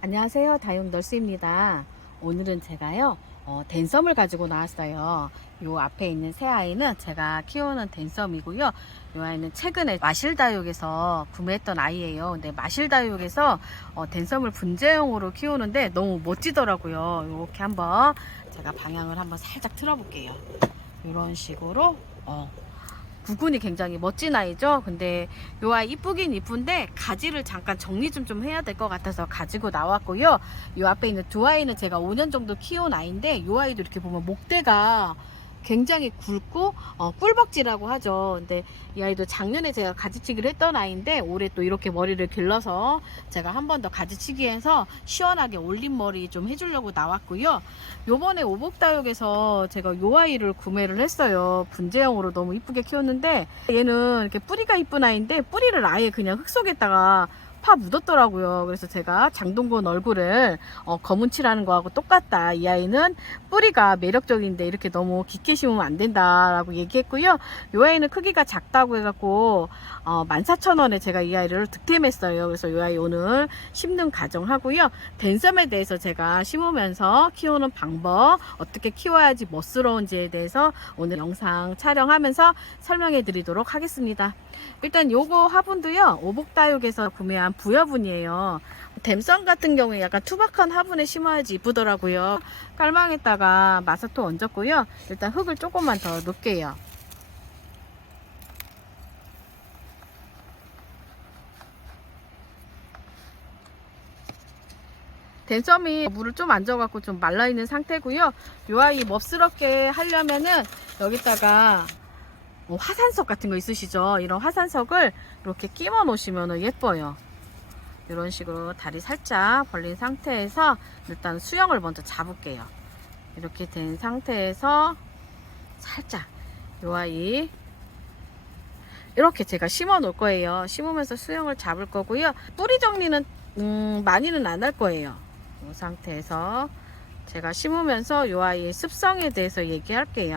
안녕하세요, 다용 널스입니다. 오늘은 제가요 댄섬을 가지고 나왔어요. 요 앞에 있는 새 아이는 제가 키우는 댄섬이고요. 요 아이는 최근에 마실다육에서 구매했던 아이예요. 근데 마실다육에서 댄섬을 분재용으로 키우는데 너무 멋지더라고요. 이렇게 한번 제가 방향을 한번 살짝 틀어 볼게요. 이런 식으로 구근이 굉장히 멋진 아이죠. 근데 요 아이 이쁘긴 이쁜데 가지를 잠깐 정리 좀 해야 될 것 같아서 가지고 나왔고요. 요 앞에 있는 두 아이는 제가 5년 정도 키운 아이인데 요 아이도 이렇게 보면 목대가 굉장히 굵고 꿀벅지라고 하죠. 근데 이 아이도 작년에 제가 가지치기를 했던 아이인데 올해 또 이렇게 머리를 길러서 제가 한 번 더 가지치기 해서 시원하게 올린 머리 좀 해주려고 나왔고요. 요번에 오복다육에서 제가 요 아이를 구매를 했어요. 분재형으로 너무 이쁘게 키웠는데 얘는 이렇게 뿌리가 이쁜 아이인데 뿌리를 아예 그냥 흙 속에다가 파 묻었더라고요. 그래서 제가 장동건 얼굴을 검은 칠하는 거하고 똑같다. 이 아이는 뿌리가 매력적인데 이렇게 너무 깊게 심으면 안 된다라고 얘기했고요. 이 아이는 크기가 작다고 해갖고 14,000원에 제가 이 아이를 득템했어요. 그래서 이 아이 오늘 심는 과정하고요. 댄섬에 대해서 제가 심으면서 키우는 방법, 어떻게 키워야지 멋스러운지에 대해서 오늘 영상 촬영하면서 설명해 드리도록 하겠습니다. 일단 요거 화분도요, 오복다육에서 구매한 부여분이에요. 댐섬 같은 경우에 약간 투박한 화분에 심어야지 이쁘더라고요. 깔망에다가 마사토 얹었고요. 일단 흙을 조금만 더 넣을게요. 댐섬이 물을 좀 안 져갖고 좀 말라있는 상태고요. 요 아이 멋스럽게 하려면은 여기다가 화산석 같은 거 있으시죠? 이런 화산석을 이렇게 끼워 놓으시면 예뻐요. 이런 식으로 다리 살짝 벌린 상태에서 일단 수영을 먼저 잡을게요. 이렇게 된 상태에서 살짝 요 아이 이렇게 제가 심어 놓을 거예요. 심으면서 수영을 잡을 거고요. 뿌리 정리는 많이는 안 할 거예요. 이 상태에서 제가 심으면서 요 아이의 습성에 대해서 얘기할게요.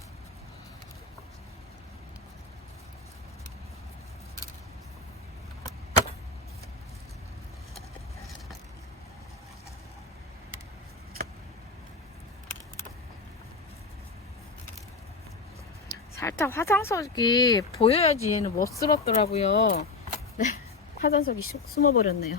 살짝 화산석이 보여야지 얘는 멋스럽더라고요. 네, 화산석이 숨어버렸네요.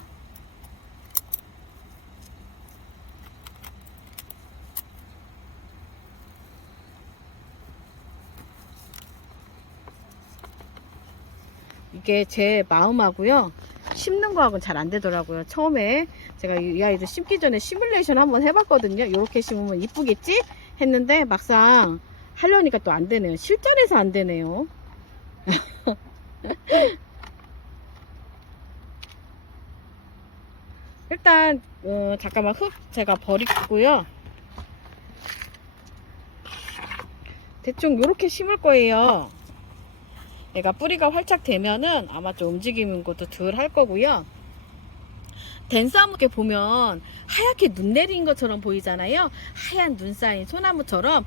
이게 제 마음하고요, 심는 거하고는 잘 안 되더라고요. 처음에 제가 이 아이도 심기 전에 시뮬레이션 한번 해봤거든요. 이렇게 심으면 이쁘겠지 했는데 막상 하려니까 또 안 되네요. 실전에서 안 되네요. 일단 잠깐만 흙 제가 버리고요. 대충 이렇게 심을 거예요. 얘가 뿌리가 활짝 되면은 아마 좀 움직이는 것도 덜 할 거고요. 댄섬에 보면 하얗게 눈 내린 것처럼 보이잖아요. 하얀 눈 쌓인 소나무처럼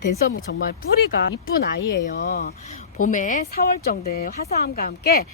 댄섬은 정말 뿌리가 이쁜 아이예요. 봄에 4월 정도에 화사함과 함께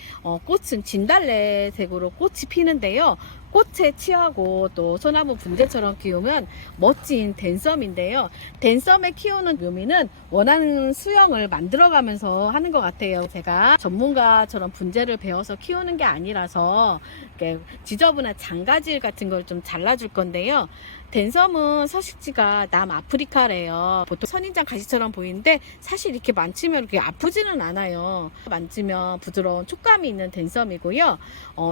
꽃은 진달래색으로 꽃이 피는데요. 꽃에 취하고 또 소나무 분재처럼 키우면 멋진 댄섬인데요. 댄섬에 키우는 묘미는 원하는 수영을 만들어가면서 하는 것 같아요. 제가 전문가처럼 분재를 배워서 키우는 게 아니라서 이렇게 지저분한 장가질 같은 걸 좀 잘라줄 건데요. 댄섬은 서식지가 남아프리카래요. 보통 선인장 가시처럼 보이는데 사실 이렇게 만지면 이렇게 아프지는 않아요. 만지면 부드러운 촉감이 있는 댄섬이고요.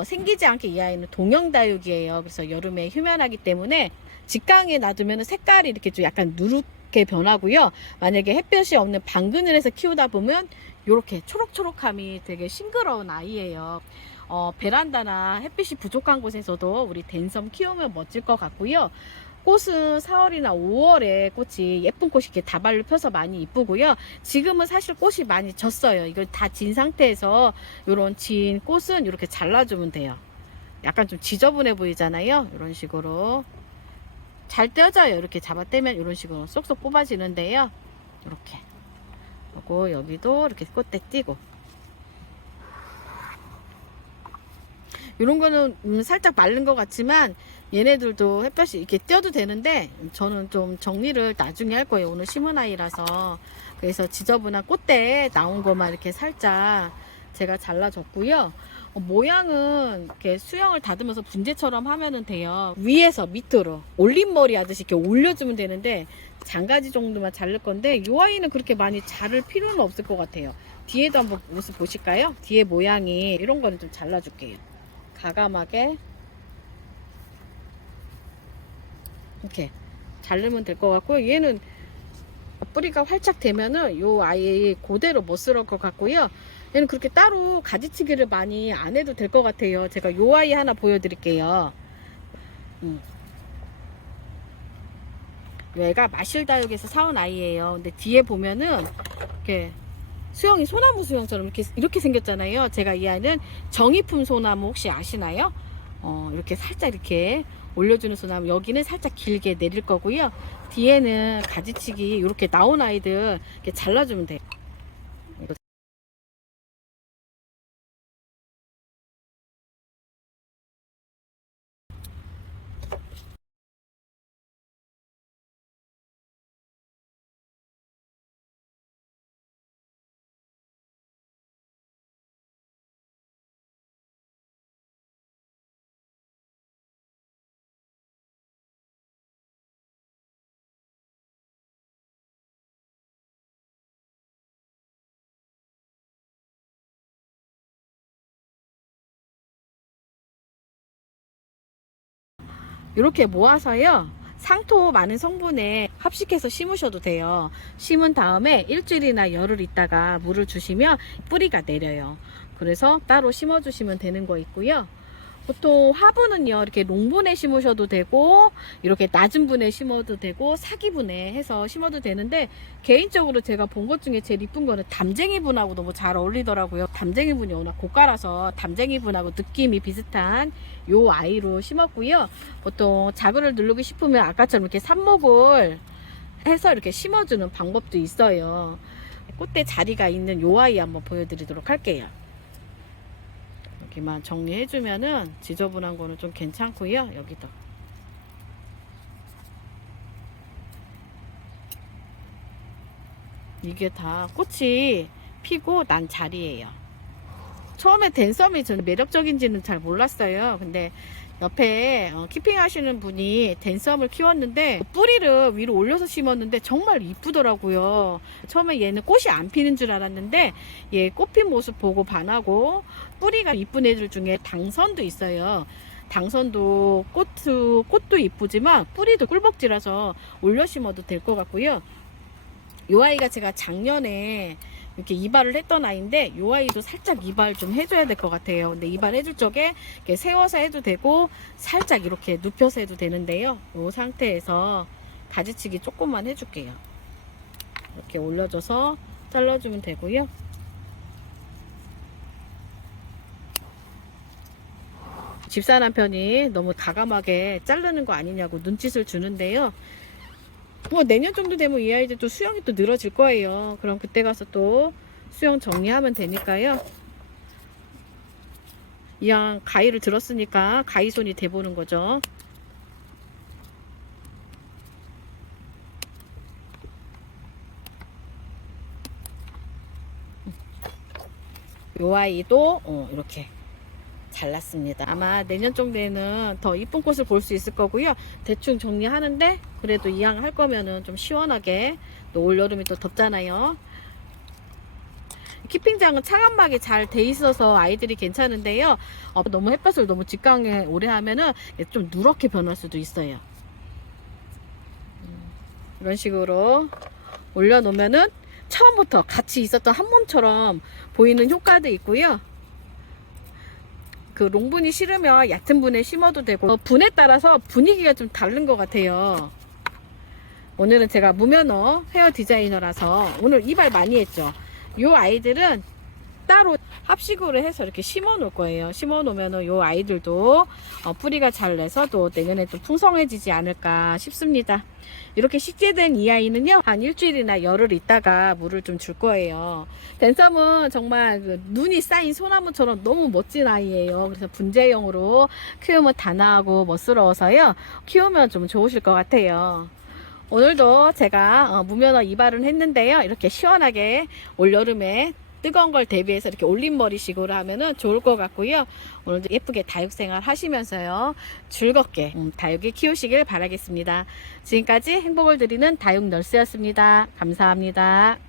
생기지 않게 이 아이는 동형다육이에요. 그래서 여름에 휴면하기 때문에 직강에 놔두면 색깔이 이렇게 좀 약간 누렇게 변하고요. 만약에 햇볕이 없는 방그늘에서 키우다 보면 이렇게 초록초록함이 되게 싱그러운 아이예요. 베란다나 햇빛이 부족한 곳에서도 우리 댄섬 키우면 멋질 것 같고요. 꽃은 4월이나 5월에 꽃이 예쁜 꽃이 이렇게 다발로 펴서 많이 이쁘고요. 지금은 사실 꽃이 많이 졌어요. 이걸 다 진 상태에서 이런 진 꽃은 이렇게 잘라주면 돼요. 약간 좀 지저분해 보이잖아요. 이런 식으로 잘 떼어져요. 이렇게 잡아떼면 이런 식으로 쏙쏙 뽑아지는데요. 이렇게 그리고 여기도 이렇게 꽃대 띄고 이런 거는 살짝 마른 것 같지만 얘네들도 햇볕이 이렇게 띄어도 되는데 저는 좀 정리를 나중에 할 거예요. 오늘 심은 아이라서. 그래서 지저분한 꽃대 나온 것만 이렇게 살짝 제가 잘라줬고요. 모양은 이렇게 수영을 다듬어서 분재처럼 하면은 돼요. 위에서 밑으로 올림머리 하듯이 이렇게 올려주면 되는데 장가지 정도만 자를 건데 이 아이는 그렇게 많이 자를 필요는 없을 것 같아요. 뒤에도 한번 모습 보실까요? 뒤에 모양이 이런 거는 좀 잘라줄게요. 가감하게 이렇게 자르면 될 것 같고요. 얘는 뿌리가 활짝 되면은 요 아이 그대로 못 쓸 것 같고요. 얘는 그렇게 따로 가지치기를 많이 안 해도 될 것 같아요. 제가 요 아이 하나 보여드릴게요. 얘가 마실다육에서 사온 아이예요. 근데 뒤에 보면은 이렇게 수영이 소나무 수영처럼 이렇게 생겼잖아요. 제가 이 아이는 정이품 소나무 혹시 아시나요? 이렇게 살짝 이렇게 올려주는 소나무. 여기는 살짝 길게 내릴 거고요. 뒤에는 가지치기 이렇게 나온 아이들 이렇게 잘라주면 돼요. 이렇게 모아서요, 상토 많은 성분에 합식해서 심으셔도 돼요. 심은 다음에 일주일이나 열흘 있다가 물을 주시면 뿌리가 내려요. 그래서 따로 심어 주시면 되는 거 있고요. 보통 화분은요 이렇게 농분에 심으셔도 되고 이렇게 낮은 분에 심어도 되고 사기분에 해서 심어도 되는데, 개인적으로 제가 본 것 중에 제일 이쁜 거는 담쟁이 분하고 너무 잘 어울리더라고요. 담쟁이 분이 워낙 고가라서 담쟁이 분하고 느낌이 비슷한 요 아이로 심었고요. 보통 자글을 누르고 싶으면 아까처럼 이렇게 삽목을 해서 이렇게 심어주는 방법도 있어요. 꽃대 자리가 있는 요 아이 한번 보여드리도록 할게요. 여기만 정리해주면은 지저분한 거는 좀 괜찮고요. 여기도 이게 다 꽃이 피고 난 자리예요. 처음에 댄섬이 전 매력적인지는 잘 몰랐어요. 근데 옆에 키핑 하시는 분이 댄섬을 키웠는데 뿌리를 위로 올려서 심었는데 정말 이쁘더라고요. 처음에 얘는 꽃이 안 피는 줄 알았는데 얘 꽃핀 모습 보고 반하고, 뿌리가 이쁜 애들 중에 당선도 있어요. 당선도 꽃도 이쁘지만 뿌리도 꿀벅지라서 올려 심어도 될 것 같고요. 이 아이가 제가 작년에 이렇게 이발을 했던 아이인데 이 아이도 살짝 이발 좀 해줘야 될 것 같아요. 근데 이발 해줄 적에 이렇게 세워서 해도 되고 살짝 이렇게 눕혀서 해도 되는데요. 이 상태에서 가지치기 조금만 해줄게요. 이렇게 올려줘서 잘라주면 되고요. 집사 남편이 너무 가감하게 자르는 거 아니냐고 눈짓을 주는데요. 뭐 내년 정도 되면 이 아이들 또 수영이 또 늘어질 거예요. 그럼 그때 가서 또 수영 정리하면 되니까요. 이왕 가위를 들었으니까 가위 손이 돼보는 거죠. 요 아이도 이렇게 잘랐습니다. 아마 내년 정도에는 더 이쁜 꽃을 볼 수 있을 거고요. 대충 정리하는데 그래도 이왕 할 거면은 좀 시원하게, 또 올여름이 또 덥잖아요. 키핑장은 차간막이 잘 돼 있어서 아이들이 괜찮은데요. 너무 햇볕을 너무 직강에 오래 하면은 좀 누렇게 변할 수도 있어요. 이런 식으로 올려놓으면은 처음부터 같이 있었던 한 몸처럼 보이는 효과도 있고요. 그 롱분이 싫으면 얕은 분에 심어도 되고, 분에 따라서 분위기가 좀 다른 것 같아요. 오늘은 제가 무면허 헤어 디자이너라서 오늘 이발 많이 했죠. 요 아이들은 따로 합식으로 해서 이렇게 심어 놓을 거예요. 심어 놓으면은 요 아이들도 뿌리가 잘 내서 또 내년에 또 풍성해지지 않을까 싶습니다. 이렇게 식재된 이 아이는요, 한 일주일이나 열흘 있다가 물을 좀 줄 거예요. 댄섬은 정말 그 눈이 쌓인 소나무처럼 너무 멋진 아이예요. 그래서 분재용으로 키우면 단아하고 멋스러워서요, 키우면 좀 좋으실 것 같아요. 오늘도 제가 무면허 이발은 했는데요, 이렇게 시원하게 올여름에 뜨거운 걸 대비해서 이렇게 올림머리식으로 하면은 좋을 것 같고요. 오늘도 예쁘게 다육생활 하시면서요, 즐겁게 다육이 키우시길 바라겠습니다. 지금까지 행복을 드리는 다육널스였습니다. 감사합니다.